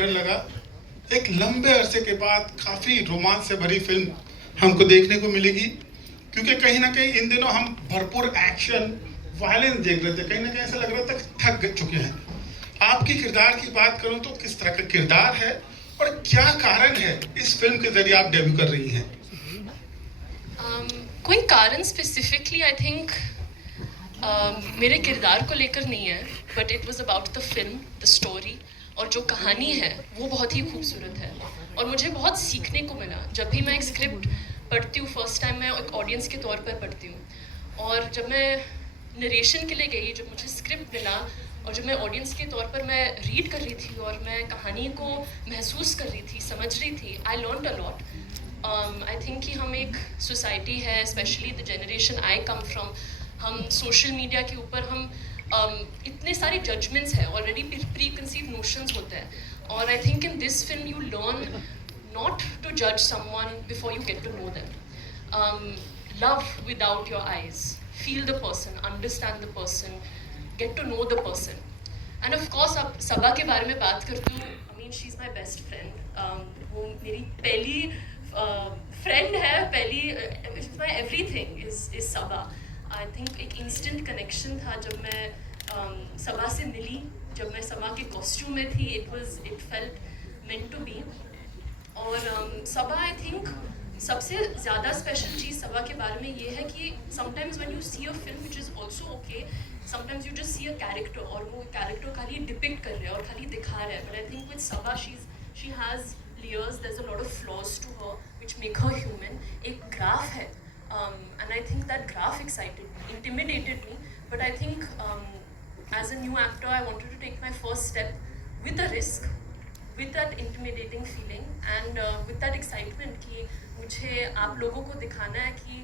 Trailer लगा। एक लंबे अरसे के बाद काफ़ी रोमांच से भरी फिल्म हमको देखने को मिलेगी, क्योंकि कहीं ना कहीं इन दिनों हम भरपूर एक्शन वायलेंस देख रहे थे। कहीं ना कहीं ऐसा लग रहा था कि थक चुके हैं। आपकी किरदार की बात करूं तो किस तरह का किरदार है और क्या कारण है इस फिल्म के जरिए आप डेब्यू कर रही हैं? कोई कारण स्पेसिफिकली आई थिंक मेरे किरदार को लेकर नहीं है, but it was about the film, the story, और जो कहानी है वो बहुत ही खूबसूरत है और मुझे बहुत सीखने को मिला। जब भी मैं एक स्क्रिप्ट पढ़ती हूँ, फर्स्ट टाइम मैं एक ऑडियंस के तौर पर पढ़ती हूँ, और जब मैं नरेशन के लिए गई, जब मुझे स्क्रिप्ट मिला और जब मैं ऑडियंस के तौर पर मैं रीड कर रही थी और मैं कहानी को महसूस कर रही थी, समझ रही थी, I learned a lot. I think कि हम एक सोसाइटी है, specially the generation I come from, हम सोशल मीडिया के ऊपर हम इतने सारे जजमेंट्स हैं ऑलरेडी, प्री कंसीव नोशंस होते हैं, और I think in this film you learn not to judge someone before you get to know them. Love without your eyes, feel the person, understand the person, get to know the person. And of course अब सबा के बारे में बात करती हूँ, I mean she's my best friend. वो मेरी पहली फ्रेंड है, पहली my everything is Saba. I think एक instant connection था जब मैं सबा से मिली, जब मैं सबा के कॉस्ट्यूम में थी, it felt meant to be. और सबा आई थिंक सबसे ज़्यादा स्पेशल चीज़ सबा के बारे में ये है कि sometimes when you see a film which is also okay, sometimes you just see a character और वो कैरेक्टर खाली डिपिक्ट कर रहे हैं और खाली दिखा रहे हैं, but I think with Saba she has layers, there is a lot of flaws to her which make her human. एक ग्राफ है, and I think that graph excited me, intimidated me, but I think as a new actor I wanted to take my first step with a risk, with that intimidating feeling and with that excitement कि मुझे आप लोगों को दिखाना है कि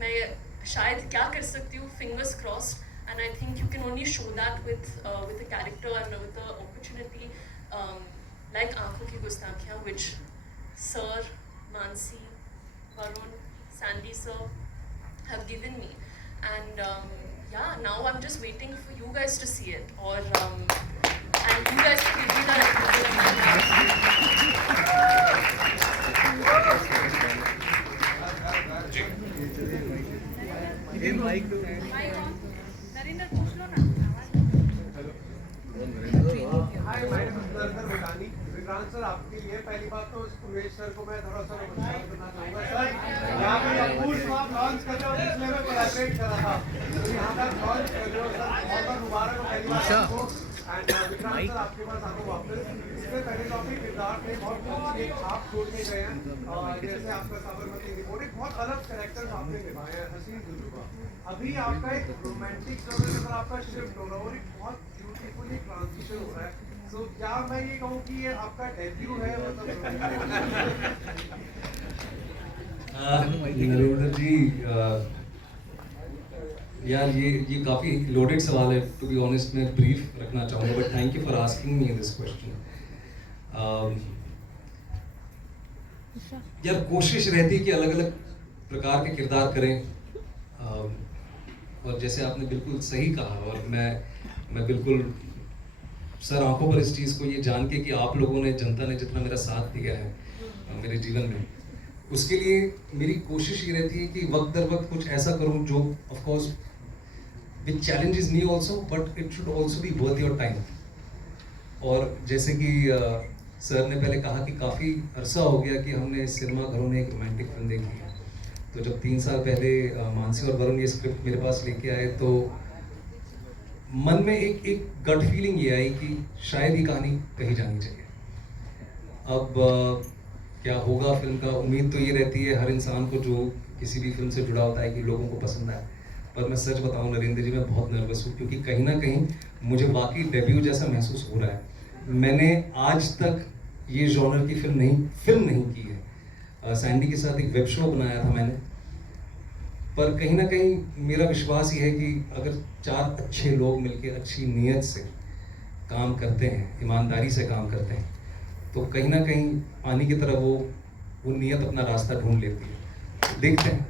मैं शायद क्या कर सकती हूँ, fingers crossed, and I think you can only show that with a character and with the opportunity like आँखों की गुस्ताखियाँ, which Sir, Mansi, Varun, Sandy sir have given me, and yeah, now I'm just waiting for you guys to see it, or and you guys to give me that. Hi, Vikrant sir, आपके लिए पहली बात तो Suresh sir को मैं थोड़ा सा नमस्कार करना चाहूँगा। सर, यहाँ पे आप लॉन्च कर रहे हो, इसलिए मैं कोलैबोरेट कर रहा था, तो यहाँ पर लॉन्च कर रहे हो सर, बहुत मुबारक हो पहली बार आपको। एंड विक्रांत सर, आपके पास आपको वापस इससे पहले तो आपके किरदार में बहुत एक छाप छोड़ के गए हैं, जैसे आपका साबरमती रिपोर्ट, एक बहुत अलग कैरेक्टर्स आपने निभाए हैं, हसीन दिलरुबा। अभी आपका एक रोमांटिक जॉनर के अंदर आपका शिफ्ट हो रहा है और एक बहुत ब्यूटीफुल ट्रांजिशन हो रहा है। तो क्या मैं ये कहूँ कि ये आपका डेब्यू है, मतलब नरेंद्र जी, यार ये काफ़ी लोडेड सवाल है, टू बी ऑनेस्ट। मैं ब्रीफ रखना चाहूँगा, but thank you for asking me this question. यार कोशिश रहती है कि अलग अलग प्रकार के किरदार करें, और जैसे आपने बिल्कुल सही कहा, और मैं बिल्कुल सर आंखों पर इस चीज़ को ये जान के कि आप लोगों ने, जनता ने जितना मेरा साथ दिया है मेरे जीवन में, उसके लिए मेरी कोशिश ये रहती है कि वक्त दर वक्त कुछ ऐसा करूं जो of course which challenges me also, but it should also be worth your time. और जैसे कि सर ने पहले कहा कि काफ़ी अरसा हो गया कि हमने सिनेमा घरों में एक रोमांटिक फिल्म देखी है, तो जब 3 साल पहले मानसी और वरुण ये स्क्रिप्ट मेरे पास लेके आए, तो मन में एक गट फीलिंग ये आई कि शायद ये कहानी कही जानी चाहिए। अब क्या होगा फिल्म का, उम्मीद तो ये रहती है हर इंसान को जो किसी भी फिल्म से जुड़ा होता है कि लोगों को पसंद आए, पर मैं सच बताऊं नरेंद्र जी, मैं बहुत नर्वस हूँ, क्योंकि कहीं ना कहीं मुझे वाकई डेब्यू जैसा महसूस हो रहा है। मैंने आज तक ये जॉनर की फिल्म नहीं की है। सैंडी के साथ एक वेब शो बनाया था मैंने, पर कहीं ना कहीं मेरा विश्वास ये है कि अगर 4 अच्छे लोग मिलकर अच्छी नीयत से काम करते हैं, ईमानदारी से काम करते हैं, तो कहीं ना कहीं पानी की तरह वो नीयत अपना रास्ता ढूंढ लेती है। देखते हैं।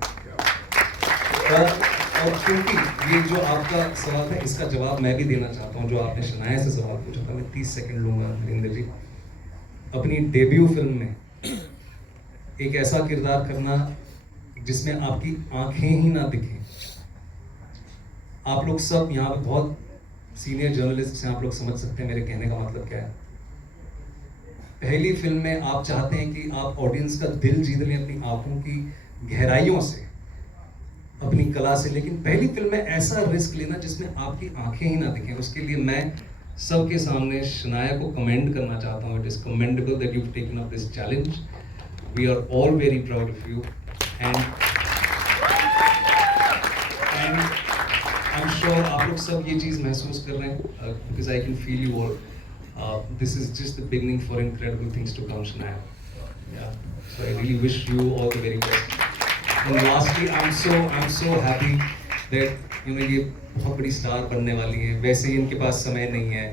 और क्योंकि ये जो आपका सवाल था, इसका जवाब मैं भी देना चाहता हूँ, जो आपने शनाया से सवाल पूछा था, मैं 30 सेकंड लूँगा नरेंद्र जी। अपनी डेब्यू फिल्म में एक ऐसा किरदार करना जिसमें आपकी आंखें ही ना दिखें। आप लोग सब यहाँ पे बहुत सीनियर जर्नलिस्ट हैं, आप लोग समझ सकते हैं मेरे कहने का मतलब क्या है। पहली फिल्म में आप चाहते हैं कि आप ऑडियंस का दिल जीत लें अपनी आंखों की गहराइयों से, अपनी कला से, लेकिन पहली फिल्म में ऐसा रिस्क लेना जिसमें आपकी आंखें ही ना दिखें, उसके लिए मैं सबके सामने शनाया को कमेंड करना चाहता हूँ। It is commendable that you have taken up this challenge. We are all very proud of you and I am sure आप लोग सब ये चीज़ महसूस कर रहे हैं, because I can feel you all. This is just the beginning for incredible things to come, Shania. Yeah. So I really wish you all the very best. And lastly, I'm so happy that ये बहुत बड़ी star बनने वाली हैं। वैसे ही इनके पास समय नहीं है,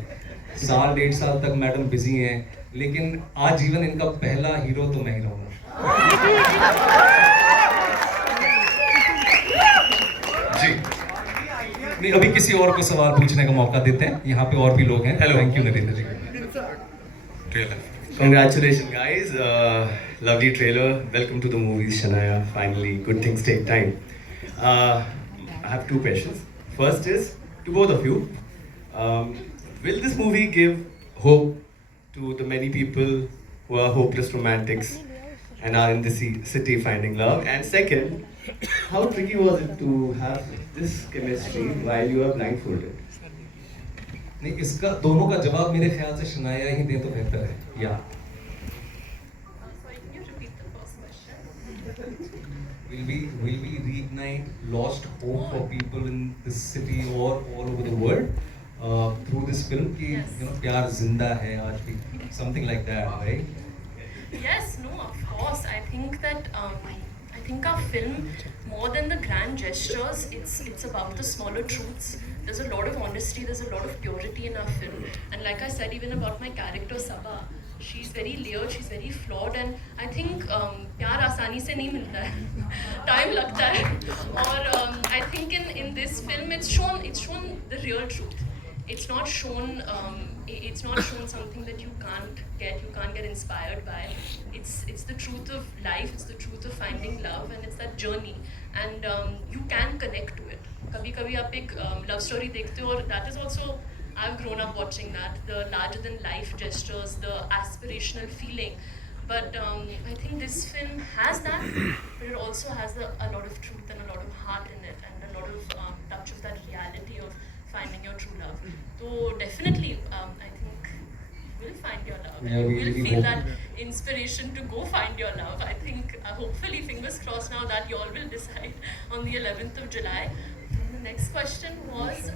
1.5 साल तक मैडम बिजी हैं, लेकिन आज जीवन इनका पहला हीरो तो मैं ही रहूँगा। जी नहीं, अभी किसी और को सवाल पूछने का मौका देते हैं, यहाँ पे और भी लोग हैं। Hello, thank you Narendra ji. Congratulations, guys. Lovely trailer. Welcome to the movies, Shania. Finally, good things take time. I have 2 questions. First is to both of you. Will this movie give hope to the many people who are hopeless romantics and are in the city finding love? And second, how tricky was it to have this chemistry while you are blindfolded? नहीं, इसका दोनों का जवाब मेरे ख्याल से शनाया ही दे तो बेहतर है। या Sorry, can you repeat the first question? will we reignite lost hope for people in this city or all over the world through this film कि Yes. प्यार जिंदा है आज भी, something like that, right? Yes, no, of course. I think that I think our film, more than the grand gestures, it's about the smaller truths. There's a lot of honesty, there's a lot of purity in our film. And like I said, even about my character Sabha, she's very layered, she's very flawed, and I think प्यार आसानी से नहीं मिलता है, time लगता है. और I think in this film it's shown the real truth. It's not shown something that you can't get inspired by. It's the truth of life, it's the truth of finding love, and it's that journey, and you can connect to it. कभी आप एक love story देखते हो, और that is also, I've grown up watching that, the larger than life gestures, the aspirational feeling. But I think this film has that, but it also has a lot of truth and a lot of heart in it, and a lot of touch of that reality of finding your true love. So definitely, I think you will find your love. Yeah, You we will really feel hope. that inspiration to go find your love. I think, hopefully, fingers crossed now that you all will decide on the 11th of July. And the next question was,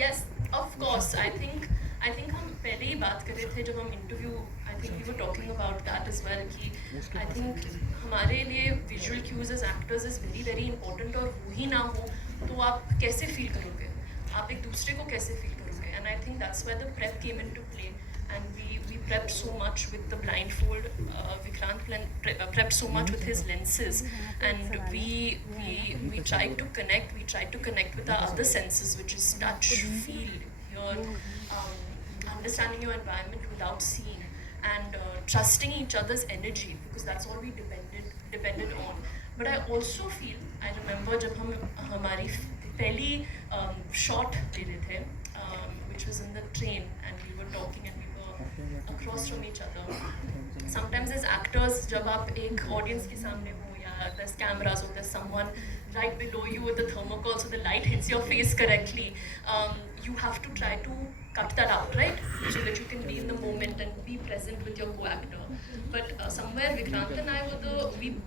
yes, of course. I think हम पहले ही बात कर रहे थे जब हम interview, I think we were talking about that as well, कि I think हमारे लिए visual cues as actors is very very important, और वो ही ना हो तो आप कैसे फील करोगे, आप एक दूसरे को कैसे फील करोगे. And I think that's where the prep came into play, and we prepped so much with the blindfold. Vikrant prepped so much with his lenses, and we tried to connect with our other senses, which is touch, feel, hear, understanding your environment without seeing, and trusting each other's energy, because that's all we depended on. But I also feel, I remember जब हम हमारी पहली shot ले रहे थे, which was in the train, and we were talking and we were across from each other. Sometimes as actors, जब आप एक audience के सामने हो, या there's cameras or there's someone right below you with the thermocol, so the light hits your face correctly, you have to try to cut that out, right? So that you can be in the moment and be present with your co-actor. But somewhere Vikrant and I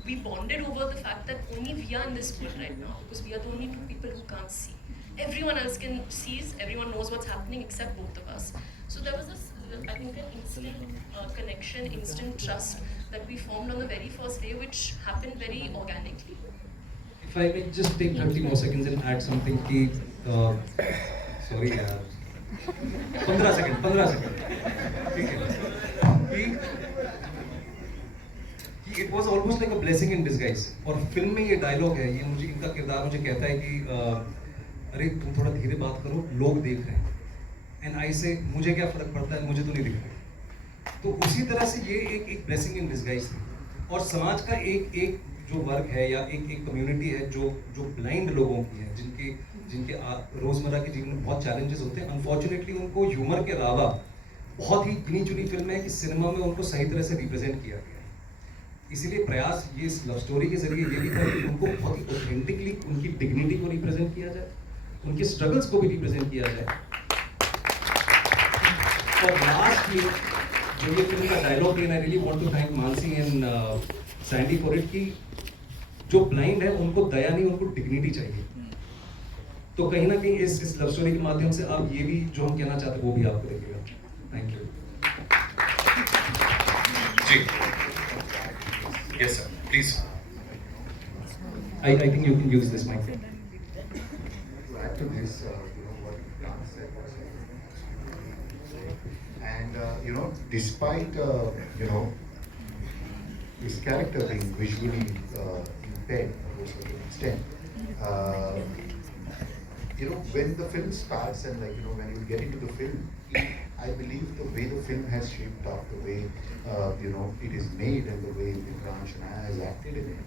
we bonded over the fact that only we are in this world right now, because we are the only 2 people who can't see. Everyone else can see, everyone knows what's happening except both of us. So there was this, I think, an instant connection, instant trust that we formed on the very first day, which happened very organically. If I may just take 30 more seconds and add something कि sorry यार 15 second ठीक है कि it was almost like a blessing in disguise. और film में ये dialogue है, ये मुझे, इनका किरदार मुझे कहता है कि अरे तुम थोड़ा धीरे बात करो, लोग देख रहे हैं. एंड आई से मुझे क्या फर्क पड़ता है, मुझे तो नहीं दिख रहा. तो उसी तरह से ये एक ब्लेसिंग इन डिस्गाइज थी। और समाज का एक एक जो वर्ग है या एक एक कम्युनिटी है जो जो ब्लाइंड लोगों की है, जिनके जिनके रोज़मर्रा के जीवन में बहुत चैलेंजेस होते हैं, अनफॉर्चुनेटली उनको ह्यूमर के अलावा बहुत ही गिनी चुनी फिल्म है कि सिनेमा में उनको सही तरह से रिप्रेजेंट किया गया है। इसीलिए प्रयास ये इस लव स्टोरी के जरिए ये भी था कि उनको बहुत ही ऑथेंटिकली उनकी डिग्निटी को रिप्रेजेंट किया जाए, उनके स्ट्रगल्स को भी रिप्रेजेंट किया जाए। और लास्ट में जो ये फिल्म का डायलॉग है, I really want to thank Mansi and Sandy for it, कि जो ब्लाइंड है उनको दया नहीं, उनको डिग्निटी चाहिए। तो कहीं ना कहीं इस लव स्टोरी के माध्यम से आप ये भी जो हम कहना चाहते हैं वो भी आपको देखेगा। Thank you ji. Yes sir, please. I think you can use this mic. To add to this, what Ram said was, and despite his character being visually impaired to a certain extent, when the film starts and when you get into the film, I believe the way the film has shaped up, the way it is made, and the way Vikrant Shanaya has acted in it,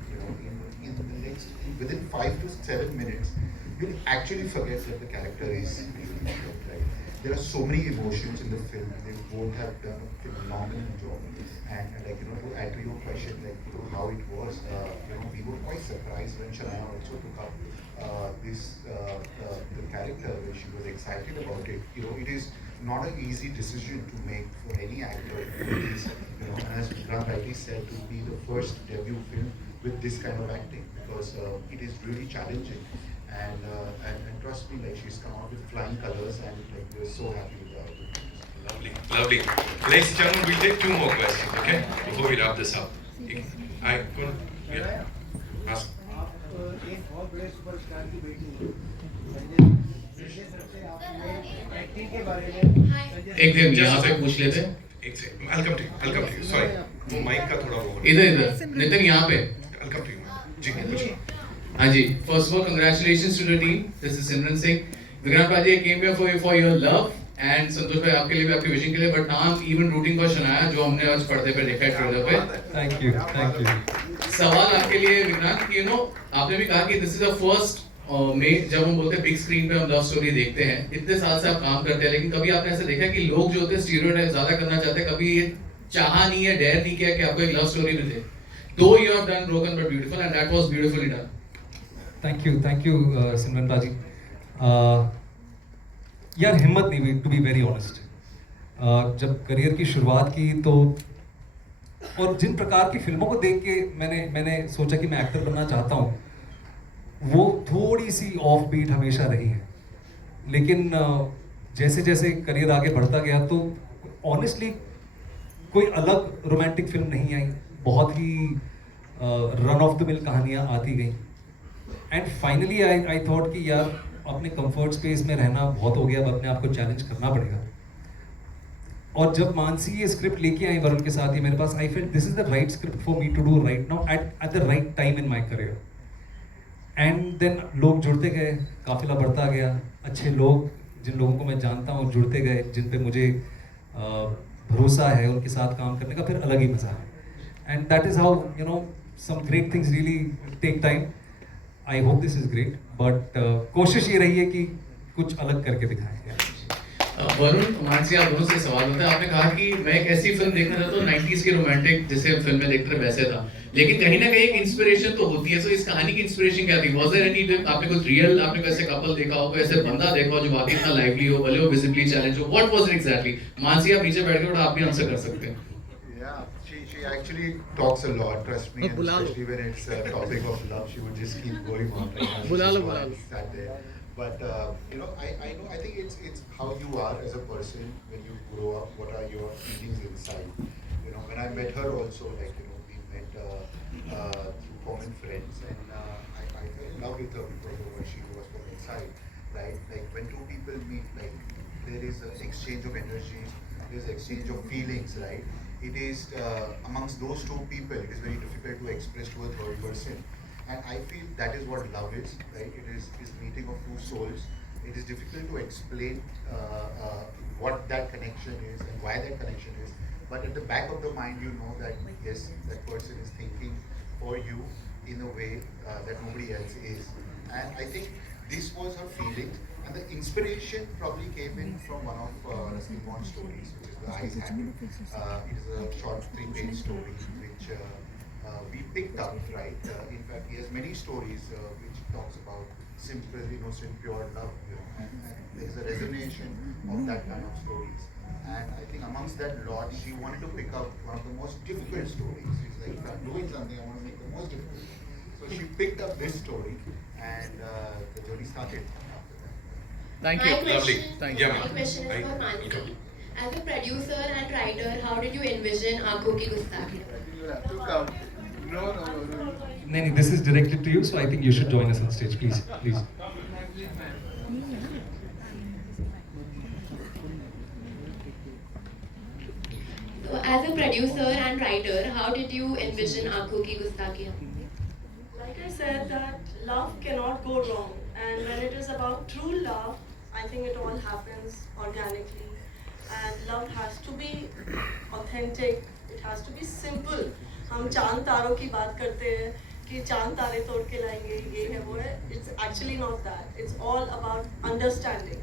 in the next within 5 to 7 minutes, you'll actually forget that the character is visually impaired, right? There are so many emotions in the film, and they both have done a phenomenal job. And to add to your question, how it was, we were quite surprised when Shanaya also took up the character, when she was excited about it. It is not an easy decision to make for any actor. It is, and as Vikrant rightly said, to be the first debut film with this kind of acting, because it is really challenging. And trust me, she's come out with flying colors, and we're so happy with her. Lovely, lovely. Ladies and gentlemen, we'll take 2 more questions, okay? Before we wrap this up. Ask. आप एक बहुत बड़े superstar की बेटी हैं। Sanjay sir से आपने acting के बारे में एक दिन यहाँ पे पूछ लेते हैं। एक second, I'll come to you. Sorry, वो माइक का थोड़ा वो। इधर नितिन यहाँ पे। I'll come to you. जी, कुछ। हाँ जी, first of all, congratulations to the team. This is Simran Singh. Vikrant Paji, I came here for your love and संतोष भाई आपके लिए भी, आपके विजन के लिए, but now I'm even rooting for Shanaya, जो हमने आज पर्दे पे देखा है ट्रेलर पे। Thank you. सवाल आपके लिए विक्रांत, कि आपने भी कहा कि this is the first में जब हम बोलते हैं बिग स्क्रीन पे हम लव स्टोरी देखते हैं, इतने साल से आप काम करते हैं, लेकिन कभी आपने ऐसा देखा कि लोग जो होते हैं स्टीरियोटाइप ज्यादा करना चाहते हैं, कभी ये चाहा नहीं है, डेयर नहीं किया कि आपको एक लव स्टोरी मिले? Though you have done Broken but Beautiful, and that was beautifully done. Thank you, सिमरन बाजी। यार हिम्मत नहीं हुई, टू बी वेरी ऑनेस्ट। जब करियर की शुरुआत की तो, और जिन प्रकार की फिल्मों को देख के मैंने सोचा कि मैं एक्टर बनना चाहता हूँ, वो थोड़ी सी ऑफ बीट हमेशा रही है। लेकिन जैसे जैसे करियर आगे बढ़ता गया तो ऑनेस्टली कोई अलग रोमांटिक फिल्म नहीं आई, बहुत ही रन ऑफ द मिल कहानियाँ आती गई। एंड फाइनली आई थॉट कि यार अपने कंफर्ट स्पेस में रहना बहुत हो गया, अब अपने आप को चैलेंज करना पड़ेगा। और जब मानसी ये स्क्रिप्ट लेके आई वरुण के साथ ही मेरे पास, I felt this is the right script for me to do right now at the right time in my career. And then लोग जुड़ते गए, काफिला बढ़ता गया, अच्छे लोग जिन लोगों को मैं जानता हूँ जुड़ते गए, जिन पे मुझे भरोसा है, उनके साथ काम करने का फिर अलग ही मजा है। And that is how some great things really take time. I hope this is great, but कोशिश ये रही है कि कुछ अलग करके दिखाएं। वरुण, मानसी, आप दोनों से सवाल होता है। आपने कहा कि मैं एक ऐसी फिल्म देखना चाहता हूँ 90s की रोमांटिक, जिसे फिल्म में देखते वैसे था, लेकिन कहीं ना कहीं एक इंस्पिरेशन तो होती है। सो इस कहानी की इंस्पिरेशन क्या थी? वाज देयर एनी, आपने कुछ रियल, आपने कोई ऐसे कपल देखा हो, कोई ऐसे बंदा देखा हो जो वाकई इतना लाइवली हो, भले वो विजिबली चैलेंज हो? What was it exactly? Mansi, आप नीचे बैठ के थोड़ा आप भी आंसर कर सकते हैं। She actually talks a lot, trust me, and especially when it's a topic of love, she would just keep going on. Sat there. But I think it's how you are as a person when you grow up. What are your feelings inside? When I met her also, we met through common friends, and I fell in love with her because of what she was from inside, right? Like when two people meet, there is an exchange of energy, there's exchange of feelings, right? It is amongst those two people, it is very difficult to express to a third person, and I feel that is what love is, right? It is meeting of two souls. It is difficult to explain what that connection is and why that connection is, but at the back of the mind, you know that yes, that person is thinking for you in a way that nobody else is. And I think this was her feeling, and the inspiration probably came in from one of Ruskin Bond's stories, which is The Eyes Happy. It is a short 3-page story which we picked up, right? In fact, he has many stories which talks about simple, innocent, pure love, and there is a resonation of that kind of stories. And I think amongst that lot, she wanted to pick up one of the most difficult stories. It's like, if I'm doing something, I want to make the most difficult. So she picked up this story, and the journey started after that. Thank My you. Lovely. question, Thank you. my question is Right. for Mansi. Okay. As a producer and writer, how did you envision Aankhon Ki Gustaki? You have to come. No. Nani, this is directed to you, so I think you should join us on stage, please. Please. So, as a producer and writer, how did you envision Aankhon Ki Gustaki? Like I said, that love cannot go wrong, and when it is about true love, I think it all happens organically. And love has to be authentic. It has to be simple. हम चांद तारों की बात करते हैं कि चांद तारे तोड़ के लाएंगे ये है वो है. It's actually not that. It's all about understanding.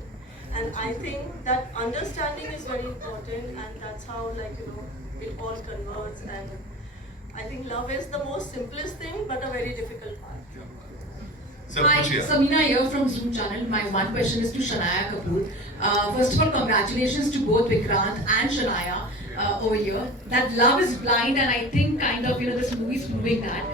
And I think that understanding is very important, and that's how it all converts. And I think love is the most simplest thing, but a very difficult part. So, Hi, Pushia. Samina here from Zoom channel. My one question is to Shania Kapoor. First of all, congratulations to both Vikrant and Shania over here. That love is blind, and I think this movie is proving that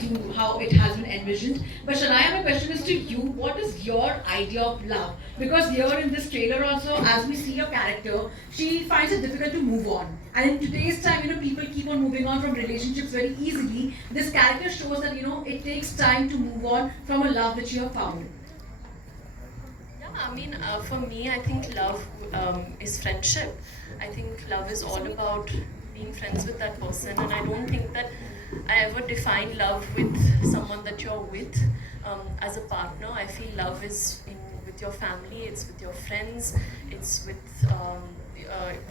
to how it has been envisioned. But Shania, my question is to you. What is your idea of love? Because here in this trailer also, as we see your character, she finds it difficult to move on. And in today's time, people keep on moving on from relationships very easily. This character shows that, it takes time to move on from a love which you have found. Yeah, I mean, for me, I think love is friendship. I think love is all about being friends with that person, and I don't think that I ever define love with someone that you're with as a partner. I feel love is with your family, it's with your friends, it's with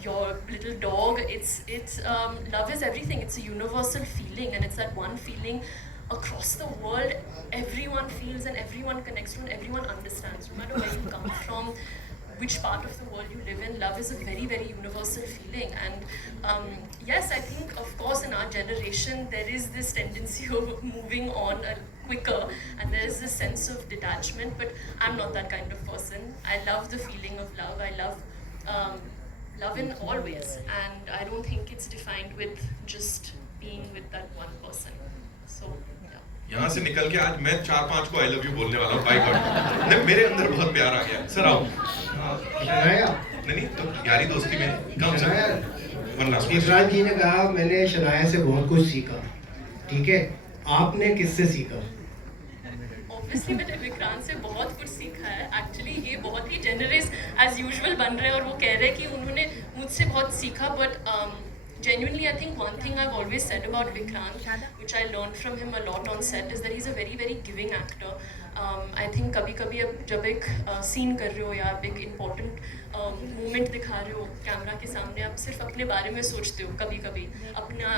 your little dog. It's love is everything. It's a universal feeling, and it's that one feeling across the world everyone feels and everyone connects to and everyone understands, no matter where you come from, which part of the world you live in. Love is a very, very universal feeling. And yes, I think, of course, in our generation, there is this tendency of moving on quicker, and there is this sense of detachment, but I'm not that kind of person. I love the feeling of love. I love love in all ways, and I don't think it's defined with just being with that one person. So, yeah. यहाँ से निकल के आज मैं 4-5 को I love you बोलने वाला हूँ. By God. नहीं, मेरे अंदर बहुत प्यार आ गया. सर आओ. नहीं तो यारी दोस्ती में कम से वन लास्ट. विक्रांत जी ने कहा मैंने शनाया से बहुत कुछ सीखा. ठीक है, आपने किससे सीखा? Obviously मैंने विक्रांत से बहुत कुछ सीखा है. Actually ये बहुत ही generous as usual बन रहे हैं, और वो कह रहे हैं कि उन्होंने मुझसे बहुत सीखा. But genuinely, I think one thing I've always said about Vikrant, which I learned from him a lot on set, is that he's a very, very giving actor. I think कभी-कभी अब जब एक scene कर रहे हो या आप एक important moment दिखा रहे हो कैमरा के सामने, आप सिर्फ अपने बारे में सोचते हो. कभी-कभी अपना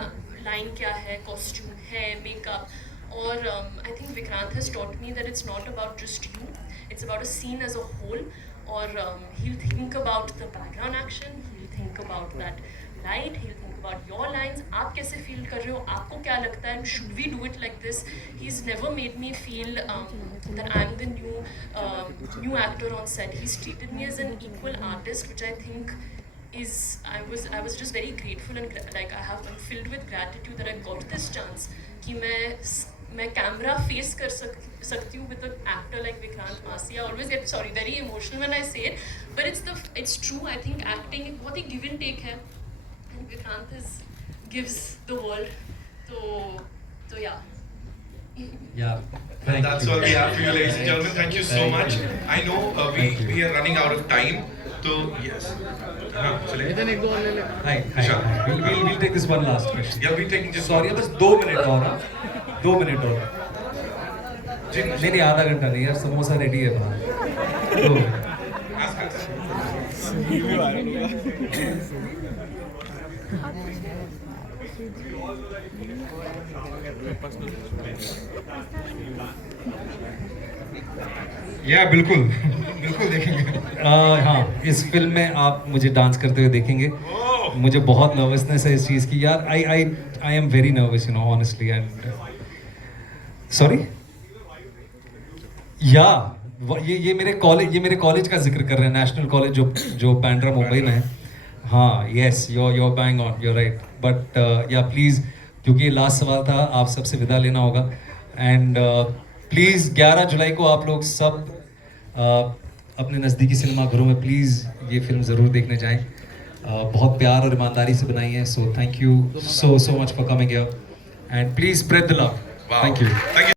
line क्या है, costume है, makeup. Or I think Vikrant has taught me that it's not about just you, it's about a scene as a whole. Or he'll think about the background action, he'll think about that light, he'll think about your lines. आप कैसे feel कर रहे हो, आपको क्या लगता है, should we do it like this? He's never made me feel that I'm the new actor on set. He's treated me as an equal artist, which I think is, I was just very grateful, and I'm filled with gratitude that I got this chance कि मैं camera face कर सकती हूँ with an actor like Vikrant Massey. I always get very emotional when I say it, but it's true. I think acting एक बहुत ही give and take है, and Vikrant gives the world. So yeah. Yeah. And that's all we have for you, ladies and gentlemen. Thank you so much. I know we are running out of time. So yes. Hi. We'll take this one last question. Yeah, we're taking just. Sorry, बस 2 minute और. 2 minute और. नहीं आधा घंटा नहीं यार, samosa ready है बाहर. 2 मिनट. या बिल्कुल बिल्कुल देखेंगे। हाँ, इस फिल्म में आप मुझे डांस करते हुए देखेंगे। मुझे बहुत नर्वसनेस है इस चीज़ की यार। I am very nervous, you know, honestly. And sorry, या ये मेरे कॉलेज का जिक्र कर रहे हैं, नेशनल कॉलेज जो बांद्रा मुंबई में है। हाँ, yes, you're bang on, you're right, but या प्लीज़, क्योंकि ये लास्ट सवाल था, आप सबसे विदा लेना होगा। एंड प्लीज़ 11 जुलाई को आप लोग सब अपने नज़दीकी सिनेमा घरों में प्लीज़ ये फिल्म ज़रूर देखने जाएं। बहुत प्यार और ईमानदारी से बनाई है। So thank you so much for coming here, and please spread the love. Thank you.